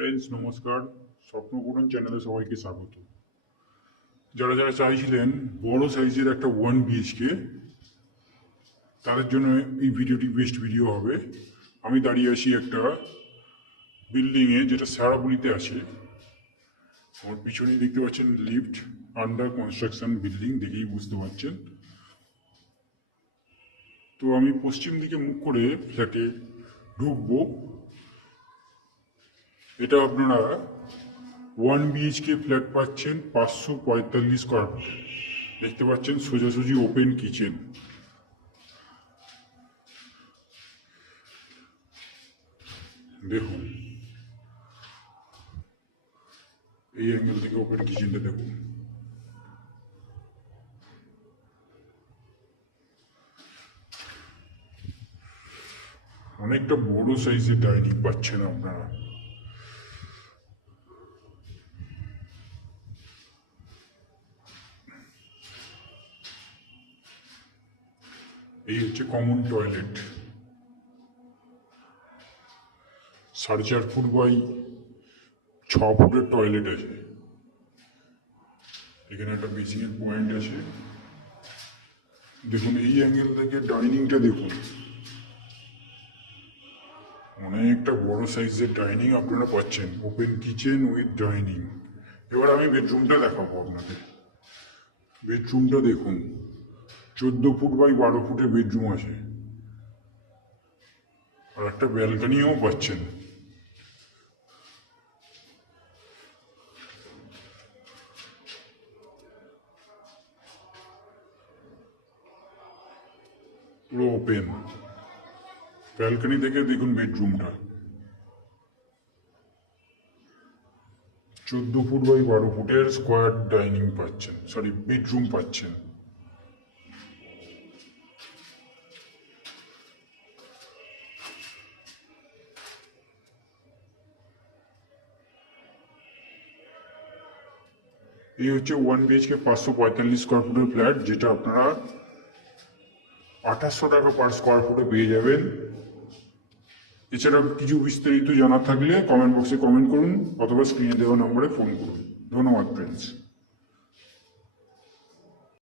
Friends নমস্কার, স্বপ্নপূরণ চ্যানেলে সবাইকে স্বাগত। যারা যারা চাইছিলেন বড় সাইজের একটা 1 BHK, তাদের জন্য এই ভিডিওটি বেস্ট ভিডিও হবে। আমি দাঁড়িয়ে আছি একটা বিল্ডিংয়ে, যেটা সারাবুলিতে আছে। আমার পিছনে দেখতে পাচ্ছেন লিফট, আন্ডার কনস্ট্রাকশন বিল্ডিং, দেখেই বুঝতে পারছেন। তো আমি পশ্চিম দিকে মুখ করে ফ্ল্যাটে ঢুকবো। এটা আপনারা 1 BHK ফ্ল্যাট পাচ্ছেন 545 স্কোয়ার ফুট। দেখতে পাচ্ছেন সোজাসুজি ওপেন কিচেন। দেখুন এই অ্যাঙ্গেল থেকে ওপেন কিচেনটা দেখুন। অনেকটা বড় সাইজের ডাইনিং পাচ্ছেন আপনারা। এই হচ্ছে কমন টয়লেট, 4.5 ফুট বাই 6 ফুটের টয়লেট আছে। এখানে একটা বেসিনের পয়েন্ট আছে। দেখুন এই অ্যাঙ্গেল থেকে ডাইনিংটা দেখুন, অনেকটা বড় সাইজের ডাইনিং আপনারা পাচ্ছেন, ওপেন কিচেন উইথ ডাইনিং। এবার আমি বেডরুমটা দেখাবো আপনাদের। বেডরুমটা দেখুন, 14 ফুট বাই 12 ফুটের বেডরুম আছে, আর একটা ব্যালকনিও পাচ্ছেন। পুরো ওপেন ব্যালকনি থেকে দেখুন বেডরুমটা, 14 ফুট বাই 12 ফুটের স্কোয়ার ডাইনিং পাচ্ছেন, সরি বেডরুম পাচ্ছেন। এই হচ্ছে 1 BHK 545 স্কোয়ার ফুটের ফ্ল্যাট, যেটা আপনারা 2800 টাকা পার স্কোয়ার ফুটে পেয়ে যাবেন। এছাড়া কিছু বিস্তারিত জানার থাকলে কমেন্ট বক্সে কমেন্ট করুন, অথবা স্ক্রিনে দেওয়া নম্বরে ফোন করুন। ধন্যবাদ ফ্রেন্ডস।